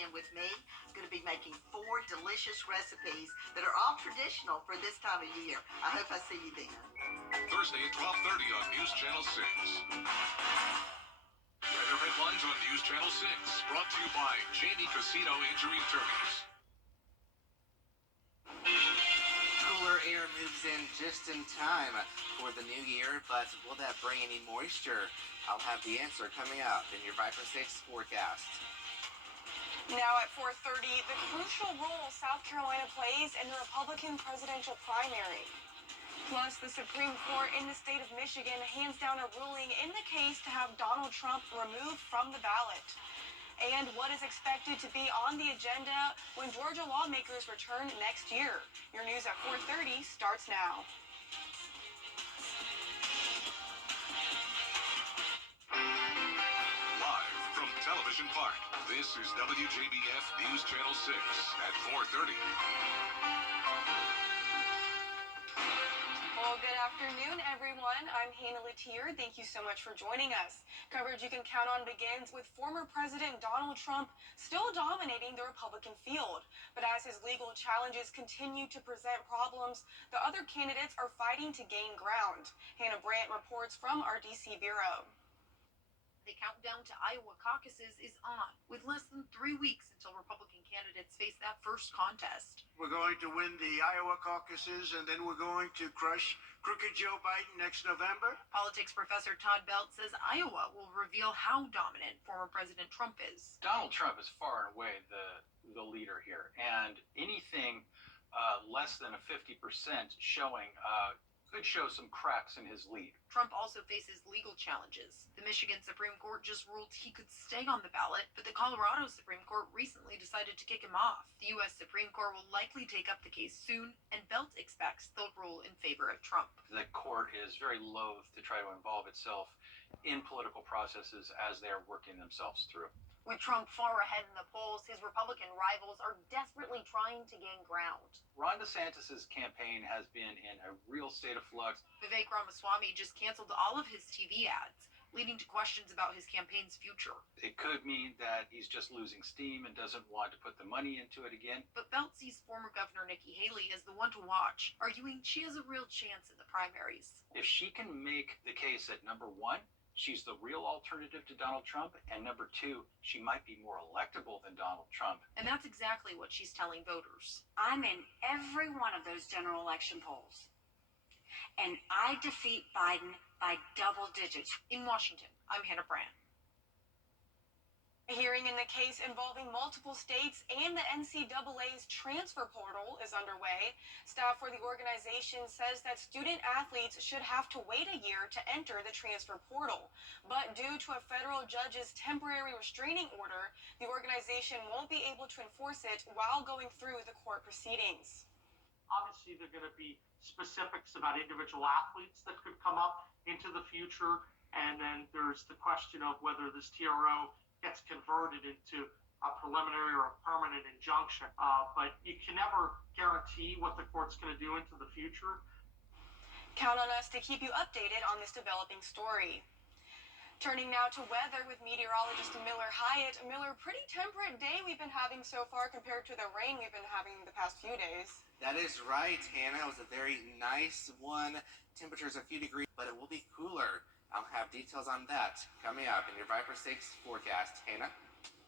in with me. I'm going to be making 4 delicious recipes that are all traditional for this time of year. I hope I see you then. Thursday at 12:30 on News Channel 6. Weather headlines on News Channel 6, brought to you by Jamie Casino Injury Attorneys. Cooler air moves in just in time for the new year, but will that bring any moisture? I'll have the answer coming up in your Viper 6 forecast. Now at 4:30, the crucial role South Carolina plays in the Republican presidential primary. Plus, the Supreme Court in the state of Michigan hands down a ruling in the case to have Donald Trump removed from the ballot. And what is expected to be on the agenda when Georgia lawmakers return next year. Your news at 4:30 starts now. Live from Television Park, this is WJBF News Channel 6 at 4:30. Well, good afternoon, everyone. I'm Hannah Latier. Thank you so much for joining us. Coverage you can count on begins with former President Donald Trump still dominating the Republican field. But as his legal challenges continue to present problems, the other candidates are fighting to gain ground. Hannah Brandt reports from our D.C. bureau. The countdown to Iowa caucuses is on, with less than 3 weeks until Republican candidates face that first contest. We're going to win the Iowa caucuses, and then we're going to crush crooked Joe Biden next November. Politics professor Todd Belt says Iowa will reveal how dominant former President Trump is. Donald Trump is far and away the leader here, and anything less than a 50% showing could show some cracks in his lead. Trump also faces legal challenges. The Michigan Supreme Court just ruled he could stay on the ballot, but the Colorado Supreme Court recently decided to kick him off. The U.S. Supreme Court will likely take up the case soon, and Belt expects they'll rule in favor of Trump. The court is very loath to try to involve itself in political processes as they're working themselves through. With Trump far ahead in the polls, his Republican rivals are desperately trying to gain ground. Ron DeSantis' campaign has been in a real state of flux. Vivek Ramaswamy just canceled all of his TV ads, leading to questions about his campaign's future. It could mean that he's just losing steam and doesn't want to put the money into it again. But Belt sees former Governor Nikki Haley as the one to watch, arguing she has a real chance in the primaries. If she can make the case that number one, she's the real alternative to Donald Trump, and number two, she might be more electable than Donald Trump. And that's exactly what she's telling voters. I'm in every one of those general election polls, and I defeat Biden by double digits. In Washington, I'm Hannah Brandt. A hearing in the case involving multiple states and the NCAA's transfer portal is underway. Staff for the organization says that student athletes should have to wait a year to enter the transfer portal. But due to a federal judge's temporary restraining order, the organization won't be able to enforce it while going through the court proceedings. Obviously, there are going to be specifics about individual athletes that could come up into the future. And then there's the question of whether this TRO gets converted into a preliminary or a permanent injunction. But you can never guarantee what the court's going to do into the future. Count on us to keep you updated on this developing story. Turning now to weather with meteorologist Miller Hyatt. Miller, pretty temperate day we've been having so far compared to the rain we've been having the past few days. That is right, Hannah. It was a very nice one. Temperatures a few degrees, but it will be cooler. I'll have details on that coming up in your Viper 6 forecast. Hannah?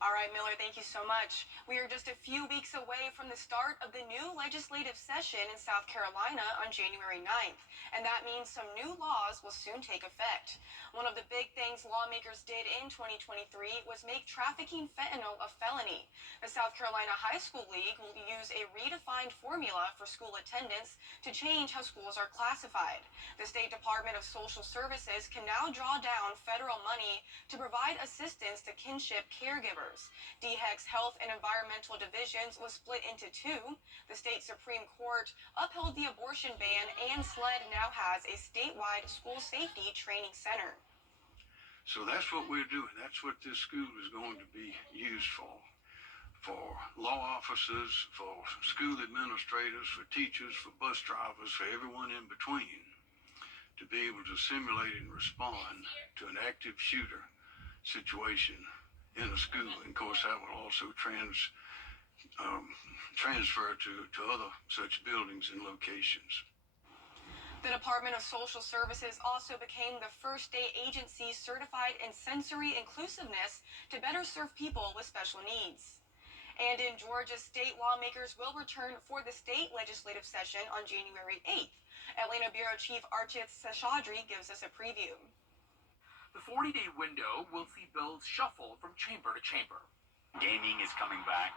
All right, Miller, thank you so much. We are just a few weeks away from the start of the new legislative session in South Carolina on January 9th, and that means some new laws will soon take effect. One of the big things lawmakers did in 2023 was make trafficking fentanyl a felony. The South Carolina High School League will use a redefined formula for school attendance to change how schools are classified. The State Department of Social Services can now draw down federal money to provide assistance to kinship caregivers. DHEC's Health and Environmental Divisions was split into two. The state Supreme Court upheld the abortion ban, and SLED now has a statewide school safety training center. So that's what we're doing. That's what this school is going to be used for law officers, for school administrators, for teachers, for bus drivers, for everyone in between, to be able to simulate and respond to an active shooter situation in a school. And of course, that will also transfer to other such buildings and locations. The Department of Social Services also became the first state agency certified in sensory inclusiveness to better serve people with special needs. And in Georgia, state lawmakers will return for the state legislative session on January 8th. Atlanta Bureau Chief Archith Seshadri gives us a preview. The 40-day window will see bills shuffle from chamber to chamber. Gaming is coming back.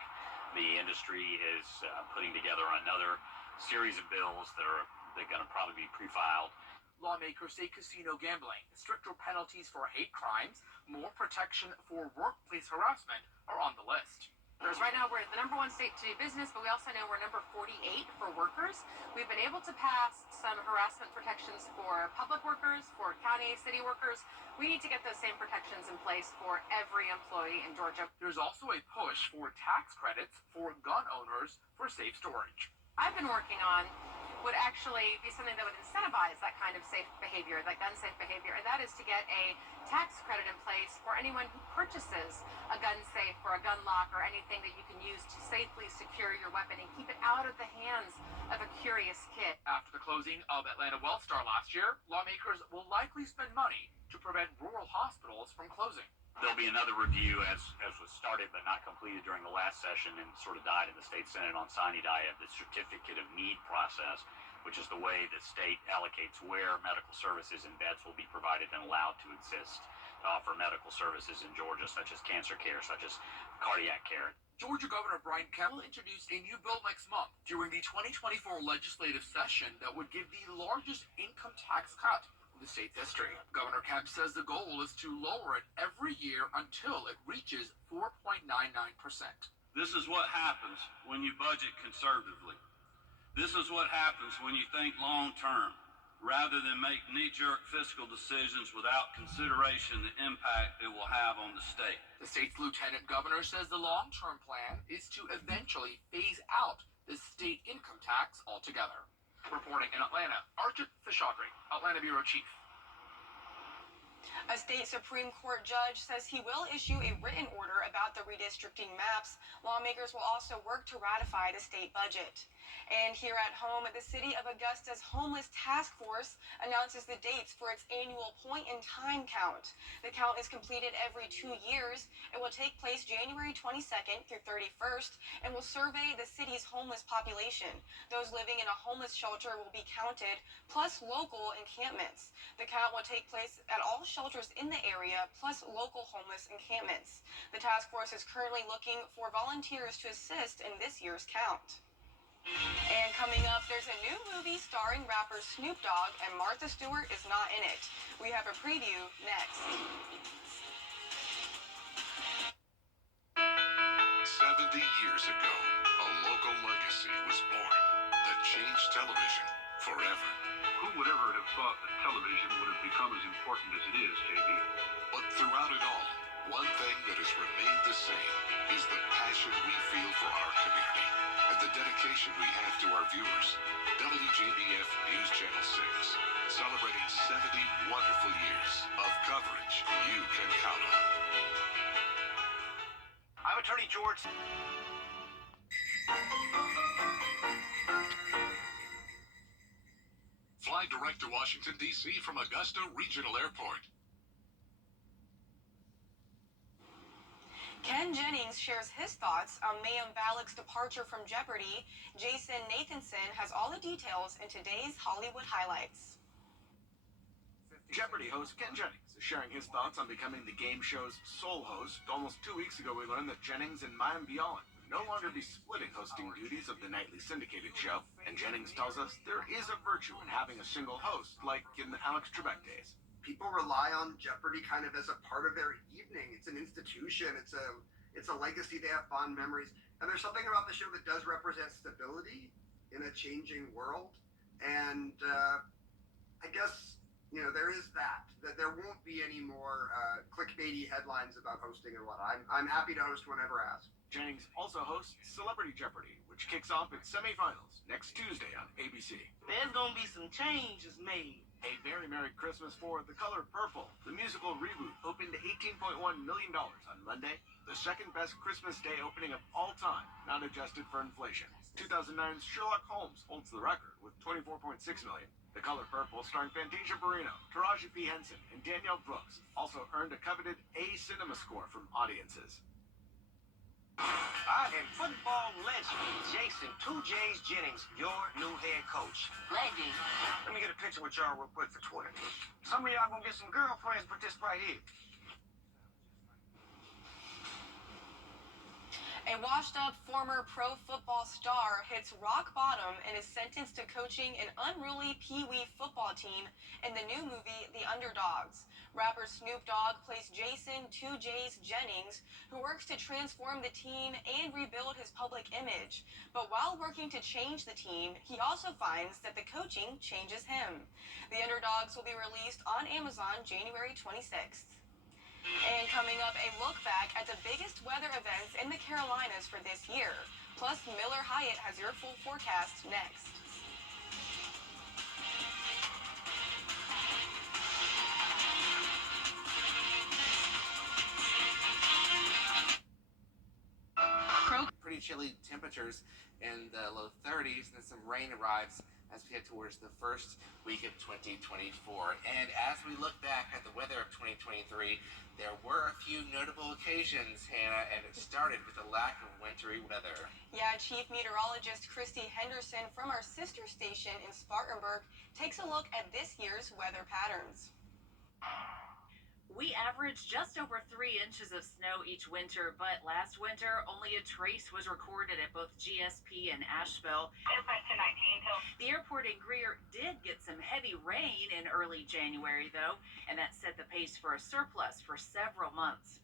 The industry is putting together another series of bills that are they're going to probably be pre-filed. Lawmakers say casino gambling, stricter penalties for hate crimes, more protection for workplace harassment are on the list. Right now, we're the #1 state to do business, but we also know we're number 48 for workers. We've been able to pass some harassment protections for public workers, for county, city workers. We need to get those same protections in place for every employee in Georgia. There's also a push for tax credits for gun owners for safe storage. I've been working on would actually be something that would incentivize that kind of safe behavior, that gun safe behavior, and that is to get a tax credit in place for anyone who purchases a gun safe or a gun lock or anything that you can use to safely secure your weapon and keep it out of the hands of a curious kid. After the closing of Atlanta WellStar last year, lawmakers will likely spend money to prevent rural hospitals from closing. There'll be another review, as was started but not completed during the last session and sort of died in the state senate on sine die of the certificate of need process, which is the way the state allocates where medical services and beds will be provided and allowed to exist to offer medical services in Georgia, such as cancer care, such as cardiac care. Georgia Governor Brian Kemp will introduce a new bill next month during the 2024 legislative session that would give the largest income tax cut in the state's history. Governor Kemp says the goal is to lower it every year until it reaches 4.99%. This is what happens when you budget conservatively. This is what happens when you think long-term, rather than make knee-jerk fiscal decisions without consideration the impact it will have on the state. The state's lieutenant governor says the long-term plan is to eventually phase out the state income tax altogether. Reporting in Atlanta, Archith Seshadri, Atlanta Bureau Chief. A state Supreme Court judge says he will issue a written order about the redistricting maps. Lawmakers will also work to ratify the state budget. And here at home, the city of Augusta's Homeless Task Force announces the dates for its annual point-in-time count. The count is completed every 2 years. It will take place January 22nd through 31st and will survey the city's homeless population. Those living in a homeless shelter will be counted, plus local encampments. The count will take place at all shelters in the area, plus local homeless encampments. The task force is currently looking for volunteers to assist in this year's count. And coming up, there's a new movie starring rapper Snoop Dogg, and Martha Stewart is not in it. We have a preview next. 70 years ago, a local legacy was born that changed television forever. Who would ever have thought that television would have become as important as it is, JB? But throughout it all, one thing that has remained the same is the passion we feel for our community and the dedication we have to our viewers. WJBF News Channel 6, celebrating 70 wonderful years of coverage you can count on. I'm Attorney George. Fly direct to Washington, D.C. from Augusta Regional Airport. Ken Jennings shares his thoughts on Mayim Bialik's departure from Jeopardy. Jason Nathanson has all the details in today's Hollywood Highlights. Jeopardy host Ken Jennings is sharing his thoughts on becoming the game show's sole host. Almost 2 weeks ago, we learned that Jennings and Mayim Bialik would no longer be splitting hosting duties of the nightly syndicated show. And Jennings tells us there is a virtue in having a single host, like in the Alex Trebek days. People rely on Jeopardy kind of as a part of their evening. It's an institution. It's a legacy. They have fond memories. And there's something about the show that does represent stability in a changing world. And I guess, there is that there won't be any more clickbaity headlines about hosting and what. I'm happy to host whenever asked. Jennings also hosts Celebrity Jeopardy, which kicks off its semifinals next Tuesday on ABC. There's gonna be some changes made. A Very Merry Christmas for The Color Purple, the musical reboot, opened $18.1 million on Monday, the second best Christmas Day opening of all time, not adjusted for inflation. 2009's Sherlock Holmes holds the record with $24.6 million. The Color Purple, starring Fantasia Barrino, Taraji P. Henson, and Danielle Brooks, also earned a coveted A cinema score from audiences. I am football legend Jason 2J's Jennings, your new head coach. Legend. Let me get a picture with y'all real quick for Twitter. Some of y'all gonna get some girlfriends, but this right here. A washed-up former pro football star hits rock bottom and is sentenced to coaching an unruly Pee Wee football team in the new movie The Underdogs. Rapper Snoop Dogg plays Jason 2J's Jennings, who works to transform the team and rebuild his public image. But while working to change the team, he also finds that the coaching changes him. The Underdogs will be released on Amazon January 26th. And coming up, a look back at the biggest weather events in the Carolinas for this year. Plus, Miller Hyatt has your full forecast next. Pretty chilly temperatures in the low 30s, and then some rain arrives as we head towards the first week of 2024. And as we look back at the weather of 2023, there were a few notable occasions, Hannah, and it started with a lack of wintry weather. Yeah, Chief Meteorologist Christy Henderson from our sister station in Spartanburg takes a look at this year's weather patterns. We averaged just over 3 inches of snow each winter, but last winter only a trace was recorded at both GSP and Asheville. The airport in Greer did get some heavy rain in early January, though, and that set the pace for a surplus for several months.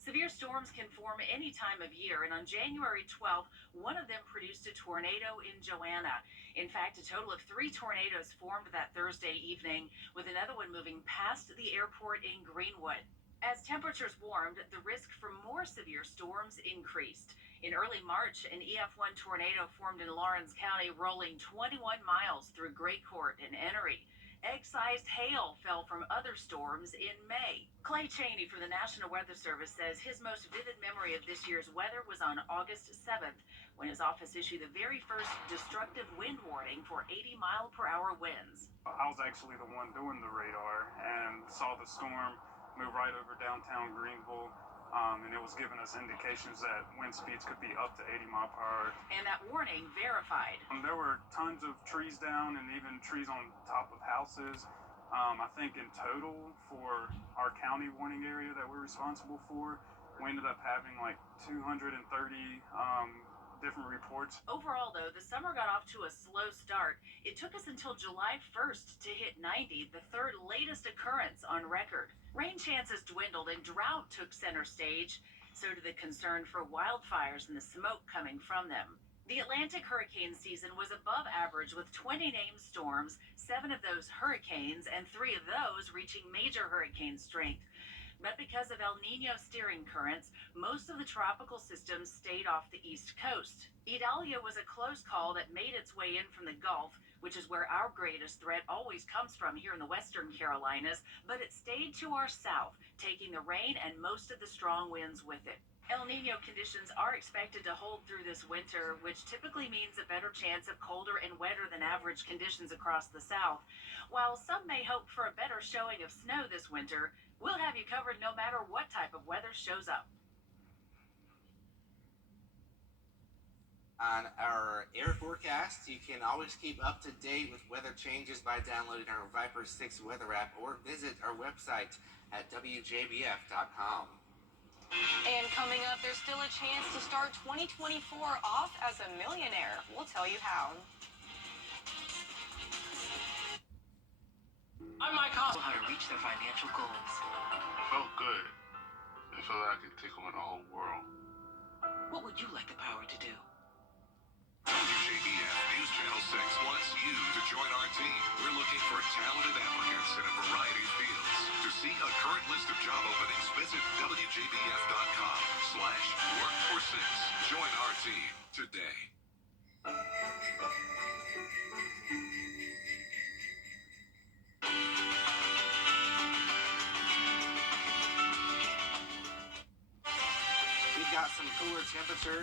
Severe storms can form any time of year, and on January 12th, one of them produced a tornado in Joanna. In fact, a total of 3 tornadoes formed that Thursday evening, with another one moving past the airport in Greenwood. As temperatures warmed, the risk for more severe storms increased. In early March, an EF1 tornado formed in Lawrence County, rolling 21 miles through Gray Court and Enoree. Egg-sized hail fell from other storms in May. Clay Cheney from the National Weather Service says his most vivid memory of this year's weather was on August 7th, when his office issued the very first destructive wind warning for 80-mile-per-hour winds. I was actually the one doing the radar and saw the storm move right over downtown Greenville. And it was giving us indications that wind speeds could be up to 80 miles per hour. And that warning verified. There were tons of trees down and even trees on top of houses. I think in total for our county warning area that we're responsible for, we ended up having like 230 different reports. Overall, though, the summer got off to a slow start. It took us until July 1st to hit 90, the third latest occurrence on record. Rain chances dwindled and drought took center stage. So did the concern for wildfires and the smoke coming from them. The Atlantic hurricane season was above average with 20 named storms, 7 of those hurricanes, and 3 of those reaching major hurricane strength. But because of El Nino steering currents, most of the tropical systems stayed off the east coast. Idalia was a close call that made its way in from the Gulf, which is where our greatest threat always comes from here in the western Carolinas, but it stayed to our south, taking the rain and most of the strong winds with it. El Nino conditions are expected to hold through this winter, which typically means a better chance of colder and wetter than average conditions across the south. While some may hope for a better showing of snow this winter, we'll have you covered no matter what type of weather shows up. On our air forecast, you can always keep up to date with weather changes by downloading our Viper 6 weather app or visit our website at WJBF.com. And coming up, there's still a chance to start 2024 off as a millionaire. We'll tell you how. I'm Mike Hoffman. How to reach their financial goals. Felt good. It felt like I could take on the whole world. What would you like the power to do? WJBF News Channel 6 wants you to Join our team. We're looking for talented applicants in a variety of fields. To see a current list of job openings, visit WJBF.com/work-for-6. Join our team today. We've got some cooler temperatures.